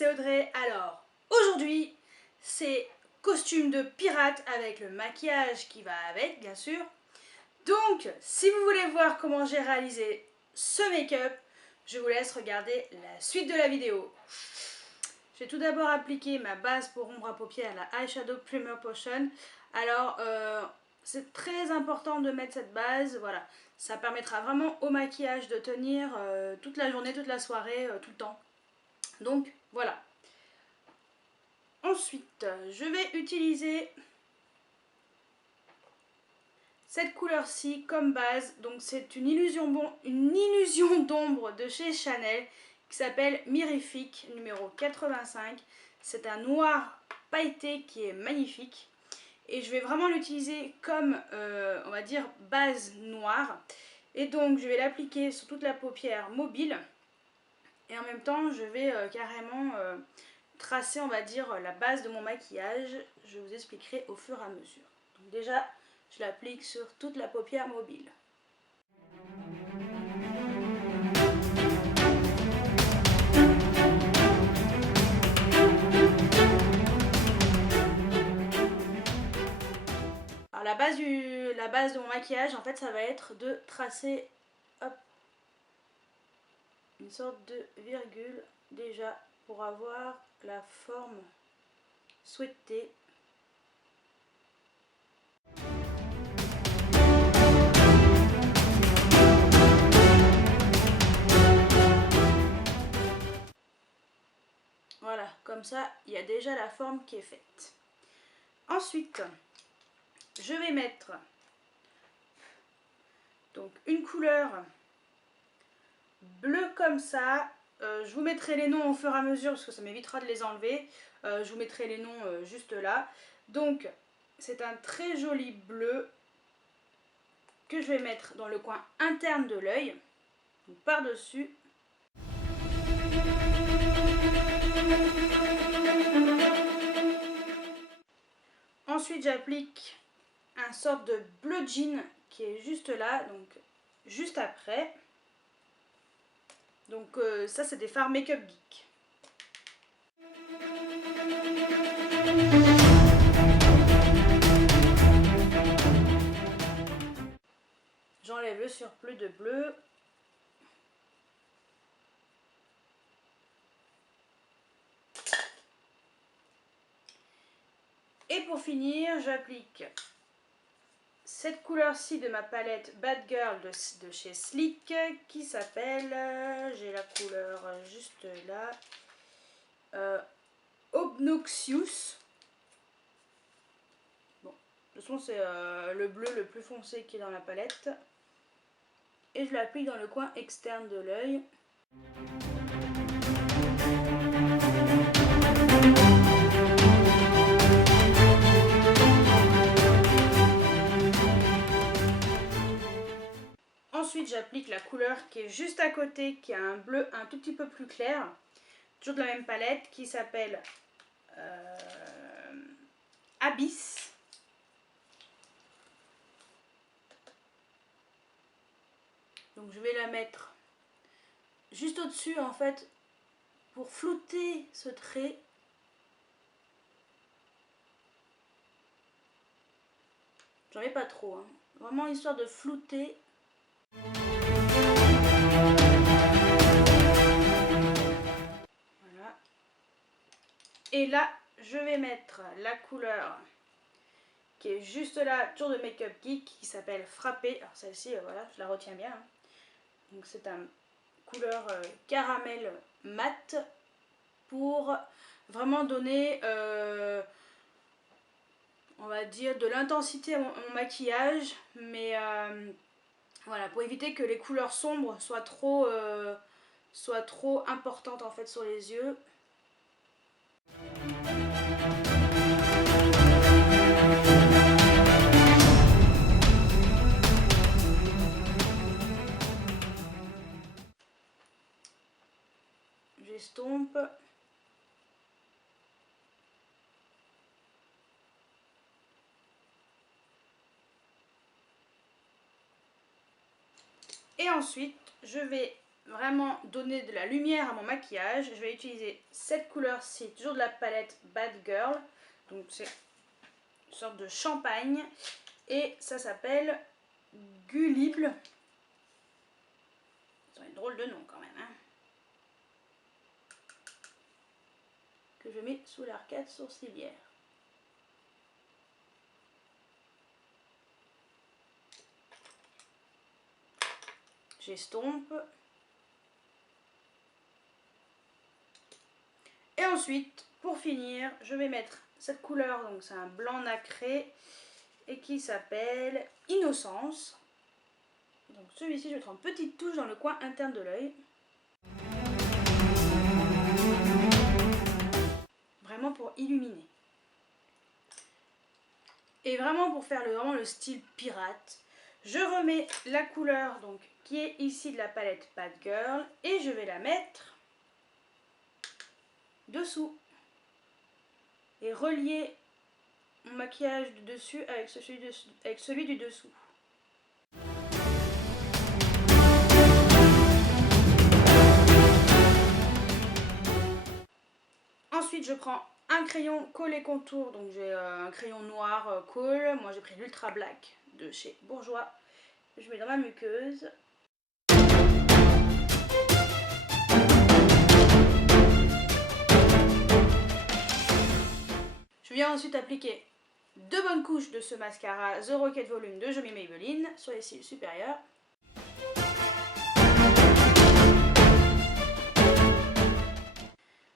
c'est Audrey. Alors, aujourd'hui, c'est costume de pirate avec le maquillage qui va avec, bien sûr. Donc, si vous voulez voir comment j'ai réalisé ce make-up, je vous laisse regarder la suite de la vidéo. J'ai tout d'abord appliqué ma base pour ombre à paupières, la Eyeshadow Primer Potion. Alors, c'est très important de mettre cette base, voilà. Ça permettra vraiment au maquillage de tenir toute la journée, toute la soirée, tout le temps. Donc, voilà. Ensuite, je vais utiliser cette couleur-ci comme base. Donc, c'est une illusion d'ombre de chez Chanel qui s'appelle Mirifique numéro 85. C'est un noir pailleté qui est magnifique. Et je vais vraiment l'utiliser comme, on va dire, base noire. Et donc, je vais l'appliquer sur toute la paupière mobile. Et en même temps, je vais carrément tracer, on va dire, la base de mon maquillage. Je vous expliquerai au fur et à mesure. Donc déjà, je l'applique sur toute la paupière mobile. Alors la base de mon maquillage, en fait, ça va être de tracer, hop, une sorte de virgule déjà pour avoir la forme souhaitée. Voilà, comme ça, il y a déjà la forme qui est faite. Ensuite, je vais mettre donc une couleur bleue comme ça. Je vous mettrai les noms au fur et à mesure parce que ça m'évitera de les enlever. Je vous mettrai les noms juste là. Donc, c'est un très joli bleu que je vais mettre dans le coin interne de l'œil, par-dessus. Ensuite, j'applique un sorte de bleu jean qui est juste là, donc juste après. Donc ça, c'est des fards Make-up Geek. J'enlève le surplus de bleu. Et pour finir, j'applique cette couleur-ci de ma palette Bad Girl de chez Sleek qui s'appelle, j'ai la couleur juste là, Obnoxious. Bon, de toute façon c'est le bleu le plus foncé qui est dans la palette. Et je l'applique dans le coin externe de l'œil. Ensuite, j'applique la couleur qui est juste à côté, qui a un bleu un tout petit peu plus clair. Toujours de la même palette, qui s'appelle Abyss. Donc je vais la mettre juste au-dessus en fait, pour flouter ce trait. J'en mets pas trop, hein. Vraiment histoire de flouter. Voilà. Et là, je vais mettre la couleur qui est juste là, toujours de Make-up Geek, qui s'appelle Frappé. Alors celle-ci, voilà, je la retiens bien. Hein. Donc c'est une couleur caramel mat pour vraiment donner, on va dire, de l'intensité à mon maquillage, mais voilà, pour éviter que les couleurs sombres soient trop importantes en fait sur les yeux. J'estompe. Et ensuite, je vais vraiment donner de la lumière à mon maquillage, je vais utiliser cette couleur-ci, toujours de la palette Bad Girl. Donc c'est une sorte de champagne. Et ça s'appelle Gullible. C'est un drôle de nom quand même. Hein. Que je mets sous l'arcade sourcilière. J'estompe. Et ensuite, pour finir, je vais mettre cette couleur, donc c'est un blanc nacré, et qui s'appelle Innocence. Donc celui-ci, je vais mettre en petite touche dans le coin interne de l'œil. Vraiment pour illuminer. Et vraiment pour faire vraiment le style pirate. Je remets la couleur donc qui est ici de la palette Bad Girl et je vais la mettre dessous. Et relier mon maquillage du dessus avec celui du dessous. Ensuite, je prends un crayon collé contour, donc j'ai un crayon noir colle. Moi, j'ai pris l'Ultra Black de chez Bourjois. Je mets dans ma muqueuse. Je viens ensuite appliquer 2 bonnes couches de ce mascara The Rocket Volume de Jomi Maybelline sur les cils supérieurs.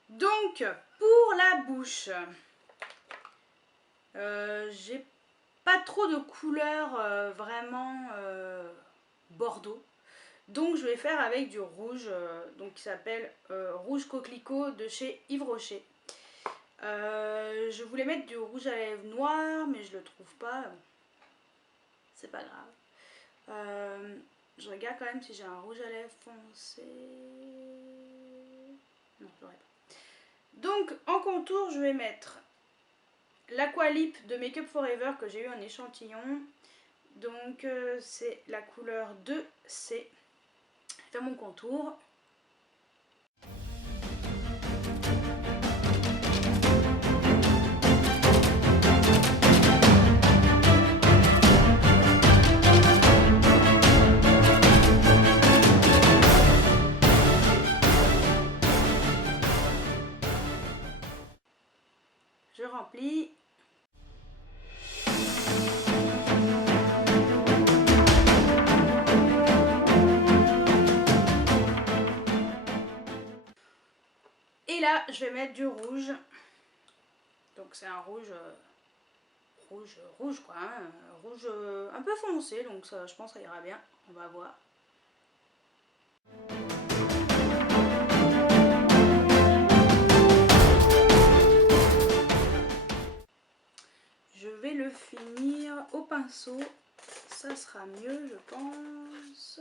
Donc, pour la bouche, j'ai pas trop de couleurs vraiment bordeaux. Donc, je vais faire avec du rouge, donc qui s'appelle Rouge Coquelicot de chez Yves Rocher. Je voulais mettre du rouge à lèvres noir, mais je le trouve pas. C'est pas grave. Je regarde quand même si j'ai un rouge à lèvres foncé. Non, j'aurais pas. Donc en contour, je vais mettre l'Aqualip de Make Up Forever que j'ai eu en échantillon. Donc c'est la couleur 2C. Faire mon contour. Je remplis. Et là, je vais mettre du rouge. Donc c'est un rouge, rouge quoi, hein, rouge un peu foncé, donc ça, je pense que ça ira bien. On va voir. Je vais le finir au pinceau, ça sera mieux je pense.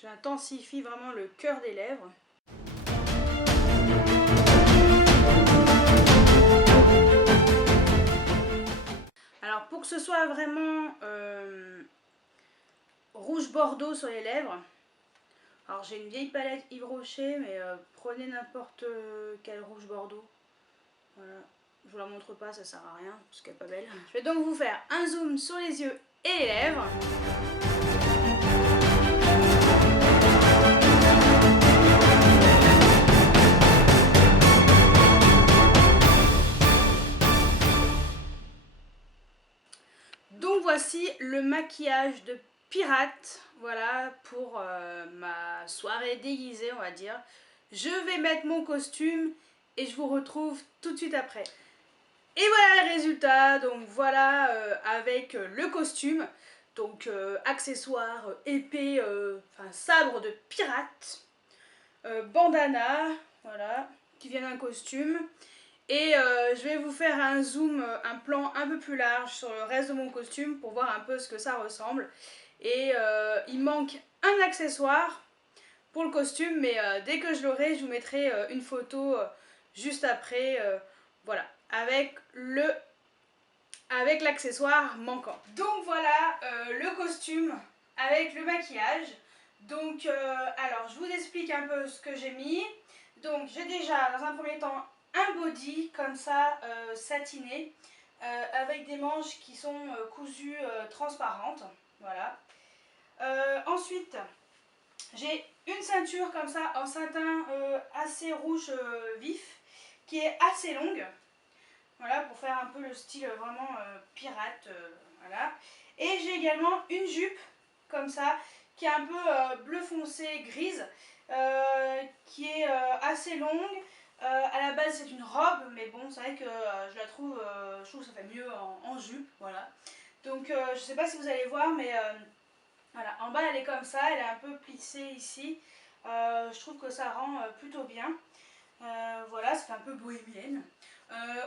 J'intensifie vraiment le cœur des lèvres. Alors pour que ce soit vraiment rouge bordeaux sur les lèvres, alors j'ai une vieille palette Yves Rocher, mais prenez n'importe quel rouge bordeaux. Voilà, je vous la montre pas, ça sert à rien parce qu'elle est pas belle. Je vais donc vous faire un zoom sur les yeux et les lèvres. Donc voici le maquillage de pirate, voilà pour ma soirée déguisée on va dire. Je vais mettre mon costume et je vous retrouve tout de suite après. Et voilà le résultat, donc voilà avec le costume, donc accessoires, épée, enfin sabre de pirate, bandana, voilà, qui vient d'un costume. Et je vais vous faire un zoom, un plan un peu plus large sur le reste de mon costume pour voir un peu ce que ça ressemble. Et il manque un accessoire pour le costume, mais dès que je l'aurai, je vous mettrai une photo juste après, voilà, avec l'accessoire manquant. Donc voilà le costume avec le maquillage. Donc alors je vous explique un peu ce que j'ai mis. Donc j'ai déjà dans un premier temps un body comme ça satiné avec des manches qui sont cousues transparentes. Voilà. Ensuite j'ai une ceinture comme ça en satin assez rouge vif qui est assez longue. Voilà, pour faire un peu le style vraiment pirate, voilà. Et j'ai également une jupe, comme ça, qui est un peu bleu foncé, grise, qui est assez longue. À la base, c'est une robe, mais bon, c'est vrai que je trouve que ça fait mieux en jupe, voilà. Donc, je sais pas si vous allez voir, mais voilà, en bas, elle est comme ça, elle est un peu plissée ici. Je trouve que ça rend plutôt bien. Voilà, ça fait un peu bohémienne.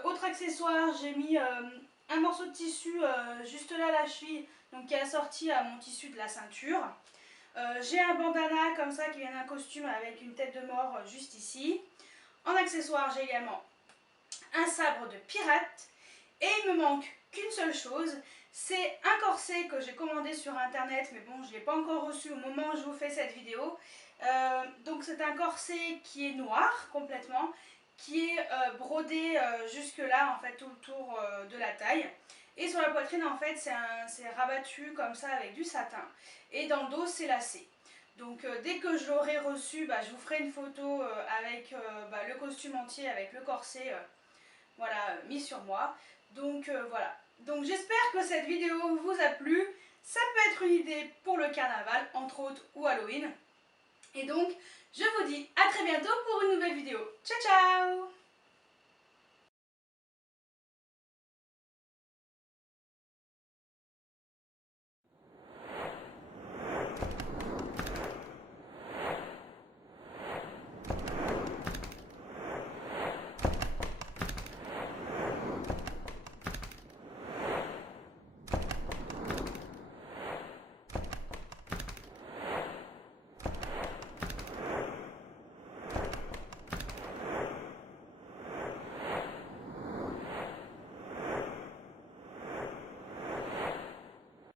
Autre accessoire, j'ai mis un morceau de tissu juste là à la cheville, donc qui est assorti à mon tissu de la ceinture. J'ai un bandana comme ça qui vient d'un costume avec une tête de mort juste ici. En accessoire, j'ai également un sabre de pirate. Et il me manque qu'une seule chose, c'est un corset que j'ai commandé sur internet, mais bon, je ne l'ai pas encore reçu au moment où je vous fais cette vidéo. Donc c'est un corset qui est noir complètement, qui est brodé jusque là en fait tout le tour de la taille. Et sur la poitrine en fait c'est rabattu comme ça avec du satin. Et dans le dos c'est lacé. Donc dès que je l'aurai reçu, je vous ferai une photo avec le costume entier, avec le corset voilà, mis sur moi. Donc voilà. Donc j'espère que cette vidéo vous a plu. Ça peut être une idée pour le carnaval, entre autres, ou Halloween. Et donc, je vous dis à très bientôt pour une nouvelle vidéo. Ciao ciao!